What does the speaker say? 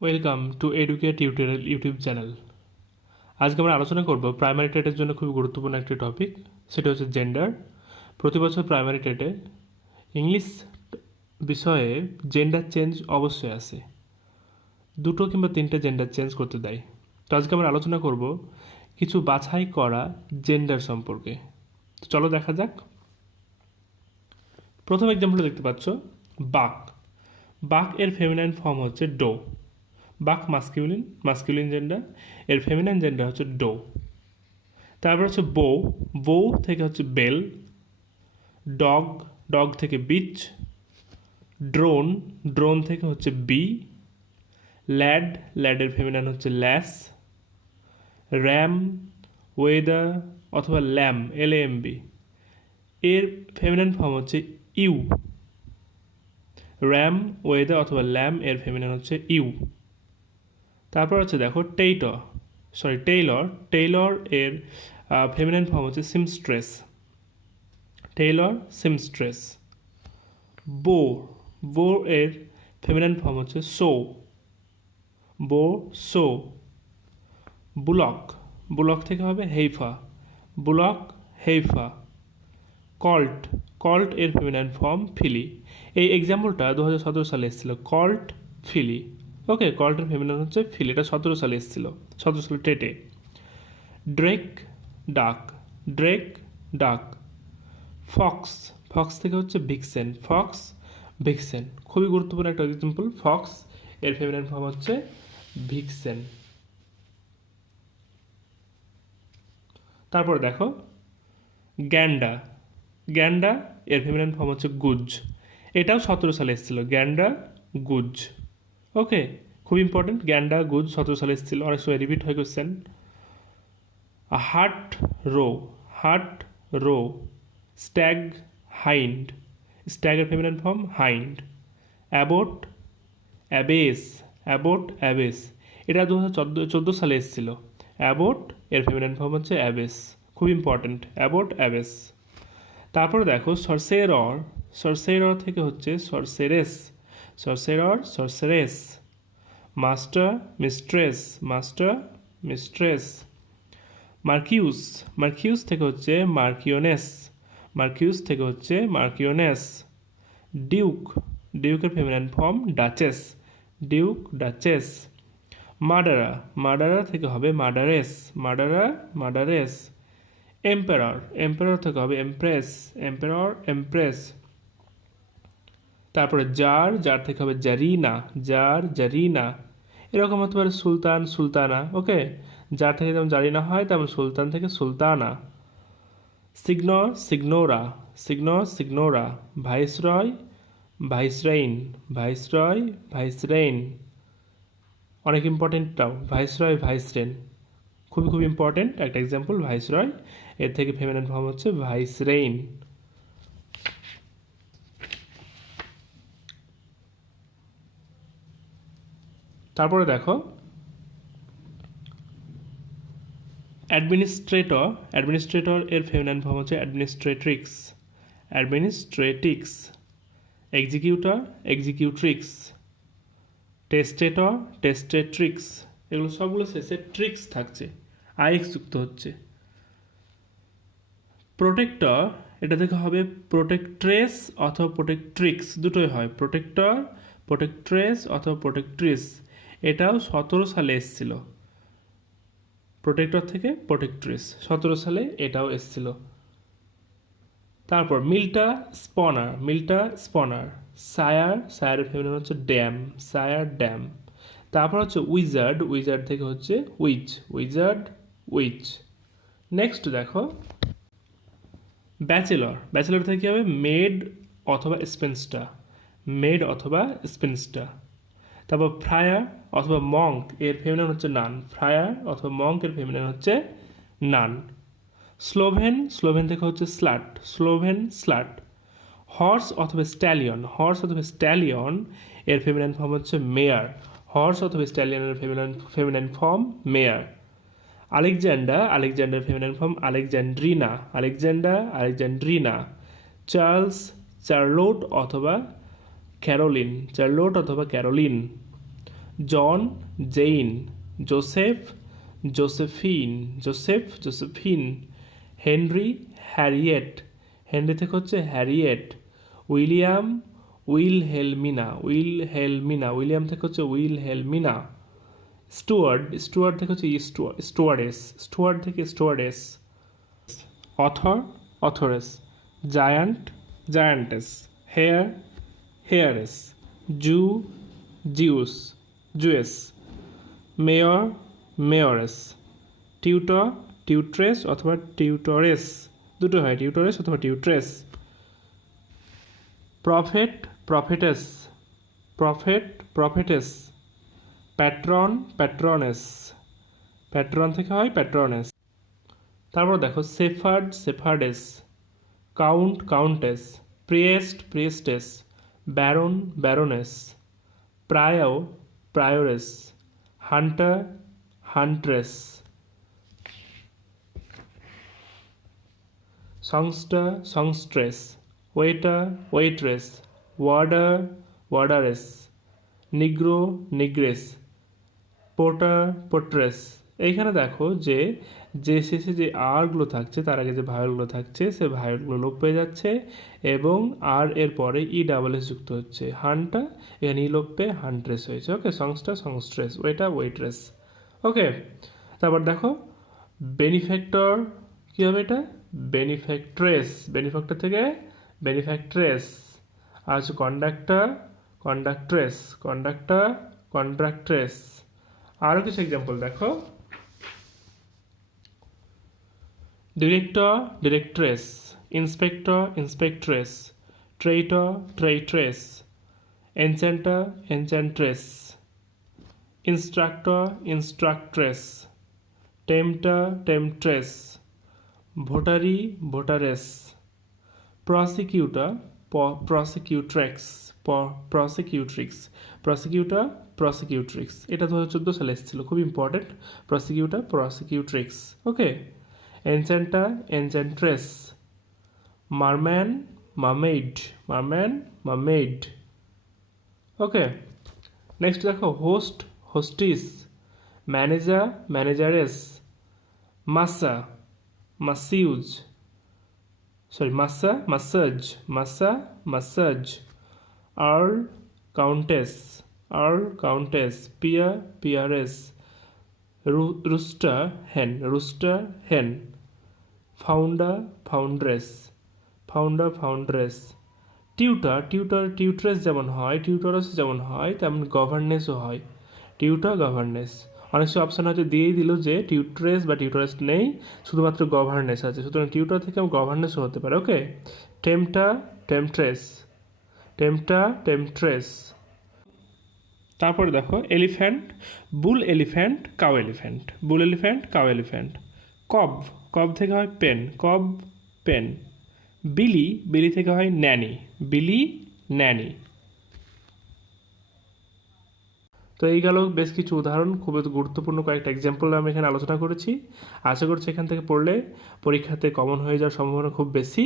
Welcome to educare tutorial YouTube channel. আজকে আমরা আলোচনা করব প্রাইমারি টেটের জন্য খুব গুরুত্বপূর্ণ একটি টপিক, সেটা হচ্ছে জেন্ডার। প্রতি বছর প্রাইমারি টেটে ইংলিশ বিষয়ে জেন্ডার চেঞ্জ অবশ্যই আসে, দুটো কিংবা তিনটে জেন্ডার চেঞ্জ করতে দেয়। তো আজকে আমরা আলোচনা করব কিছু বাছাই করা জেন্ডার সম্পর্কে। তো চলো দেখা যাক। প্রথম এক্সাম্পলটা দেখতে পাচ্ছ, বাক। বাক এর ফেমিনাইন ফর্ম হচ্ছে ডো। বাক মাস্কিউলিন জেন্ডার, এর ফেমিনাইন জেন্ডার হচ্ছে ডো। তারপর হচ্ছে বউ। বউ থেকে হচ্ছে বেল। ডগ থেকে বিচ। ড্রোন থেকে হচ্ছে বি। ল্যাডের ফেমিনাইন হচ্ছে ল্যাস। র্যাম, ওয়েদার অথবা ল্যাম, LAMB, এর ফেমিনাইন ফর্ম হচ্ছে ইউ। র্যাম, ওয়েদার অথবা ল্যাম এর ফেমিনাইন হচ্ছে ইউ। তারপর হচ্ছে দেখো টেইলর এর ফেমিনাইন ফর্ম হচ্ছে সিমস্ট্রেস। বো এর ফেমিনাইন ফর্ম হচ্ছে সো। বুলক থেকে হবে হেইফা। কল্ট এর ফেমিনাইন ফর্ম ফিলি। এই এক্সাম্পলটা 2017 সালে এসেছিল, কল্ট ফিলি। ওকে, কল্টের ফেমিনাইন হচ্ছে ফিলি, এটা 17 সালে এসেছিল, 17 সালে টেটে। ড্রেক ডাক। ফক্স থেকে হচ্ছে ভিক্সেন। খুবই গুরুত্বপূর্ণ একটা এক্সাম্পল, ফক্স এর ফেমিনাইন ফর্ম হচ্ছে ভিক্সেন। তারপর দেখো গ্যান্ডা এর ফেমিনাইন ফর্ম হচ্ছে গুজ। এটাও 17 সালে এসেছিল, গ্যান্ডা গুজ। ওকে, খুব ইম্পর্টেন্ট, গ্যান্ডা গুজ 17 সালে এসেছিল, অনেক সময় রিপিট হয়ে কোশ্চেন। Hart roe. স্ট্যাগের ফেমিনাইন ফর্ম হাইন্ড। অ্যাবেস, এটা 2014 সালে এসেছিল। অ্যাবোট এর ফেমিনাইন ফর্ম হচ্ছে অ্যাবেস, খুব ইম্পর্টেন্ট, অ্যাবেস। তারপরে দেখো সরসেরর থেকে হচ্ছে সরসেরেস। Master mistress. মার্কিউস থেকে হচ্ছে মার্কিওনেস। ডিউকের ফেমিনাইন ফর্ম ডাচেস। মার্ডারার থেকে হবে মার্ডারেস। এম্পারার থেকে হবে এমপ্রেস। তারপরে জার থেকে হবে জারিনা। এরকম হতে পারে সুলতানা। ওকে, যার থেকে যেমন জারিনা হয় তেমন সুলতান থেকে সুলতানা। সিগনোরা। ভাইসরাইন। অনেক ইম্পর্টেন্টটাও, ভাইসরেন, খুবই ইম্পর্টেন্ট একটা এক্সাম্পল, ভাইসরয়, এর থেকে ফেমিনাইন ফর্ম হচ্ছে ভাইসরেইন। তারপরে দেখো অ্যাডমিনিস্ট্রেটর এর ফেমিনাইন ফর্ম হচ্ছে অ্যাডমিনিস্ট্রেটিক্স। এক্সিকিউট্রিক্স। টেস্টেট্রিক্স। এগুলো সবগুলো শেষে ট্রিক্স থাকছে, IX যুক্ত হচ্ছে। প্রোটেক্টর, এটা থেকে হবে প্রোটেক্ট্রেস অথবা প্রোটেক্ট্রিক্স, দুটোই হয়, প্রোটেক্ট্রেস অথবা প্রোটেক্ট্রিস। এটাও 17 সালে এসেছিল, প্রোটেক্টর থেকে প্রোটেক্ট্রিস, 17 সালে এটাও এসেছিল। তারপর মিল্টা স্পনার। সায়ারের ফেমিনাইন হচ্ছে ড্যাম। তারপর হচ্ছে উইজার্ড থেকে হচ্ছে উইচ। নেক্সট দেখো ব্যাচেলর থেকে হবে মেড অথবা স্পেন্সটা। তারপর ফ্রায়ার অথবা মঙ্ক এর ফেমিনাইন হচ্ছে নান। স্লোভেন থেকে হচ্ছে স্লাট। হর্স অথবা স্ট্যালিয়ন এর ফেমিনাইন ফর্ম হচ্ছে mare. Feminine form mare. Alexander feminine form Alexandrina. Charlotte অথবা Caroline. John, Jane, Joseph, Josephine, Henry, Harriet, Henry থেকে হচ্ছে হ্যারিয়েট, উইলিয়াম, উইলিয়াম থেকে হচ্ছে উইলহেলমিনা, স্টুয়ার্ড থেকে হচ্ছে স্টুয়ার্ড থেকে স্টুয়ার্ডেস, অথরেস, জায়ান্টেস, হেয়ারেস, জু, জুয়েস, মেয়রেস, টিউট্রেস অথবা টিউটরেস, দুটো হয়, টিউটরেস অথবা টিউট্রেস, প্রফেটেস, প্যাট্রন থেকে হয় প্যাট্রনেস। তারপর দেখো সেফার্ডেস, কাউন্টেস, প্রিয়েস্টেস, ব্যারোনেস, প্রায়োরেস, হান্ট্রেস, সংস্ট্রেস, ওয়েট্রেস, ওয়ার্ডারেস, নিগ্রেস, পোট্রেস। এইখানে দেখো যে শেষে যে আরগুলো থাকছে তার আগে যে ভায়োলগুলো থাকছে সে ভায়োলগুলো লোপ পেয়ে যাচ্ছে এবং আর এর পরে ESS যুক্ত হচ্ছে। হানটা এখানে লোপ পেয়ে হান্ট্রেস হয়েছে। ওকে, সংস্ট্রেস, ওয়েট্রেস। ওকে, তারপর দেখো বেনিফ্যাক্টর কী হবে, এটা বেনিফ্যাক্টর থেকে বেনিফ্যাক্ট্রেস, আর হচ্ছে কন্ডাক্ট্রেস। আরও কিছু এক্সাম্পল দেখো, ডিরেক্ট্রেস, ইন্সপেক্ট্রেস, ট্রেট্রেস, এনচেন্ট্রেস, ইনস্ট্রাক্ট্রেস, টেম্পট্রেস, ভোটারেস, প্রসিকিউট্রিক্স। এটা 2014 সালে এসেছিল, খুব ইম্পর্টেন্ট। প্রসিকিউট্রিক্স। ওকে, এনচেন্ট্রেস, মারমেইড। ওকে, নেক্সট দেখো হোস্টিস, ম্যানেজারেস, মাসাজ, আর্ল, কাউন্টেস, পিয়ারেস, রুস্টার হেন, ফাউন্ডারেস, টিউটরেস যেমন হয়, টিউটরেস যেমন হয় তেমন গভর্নেন্সও হয়, গভর্নেন্স। অনেক সময় অপশান হয়তো দিয়েই দিল যে টিউটরেস বা টিউটরেস নেই, শুধুমাত্র গভর্নেন্স আছে, সুতরাং টিউটর থেকে গভর্নেন্সও হতে পারে। ওকে, টেম্পট্রেস। তারপরে দেখো এলিফ্যান্ট, বুল এলিফ্যান্ট, কাউ এলিফ্যান্ট, কব থেকে হয় পেন, বিলি থেকে হয় ন্যানি। তো এই গেল বেশ কিছু উদাহরণ, খুব গুরুত্বপূর্ণ কয়েকটা এক্সাম্পল আমি এখানে আলোচনা করেছি। আশা করছি এখান থেকে পড়লে পরীক্ষাতে কমন হয়ে যাওয়ার সম্ভাবনা খুব বেশি।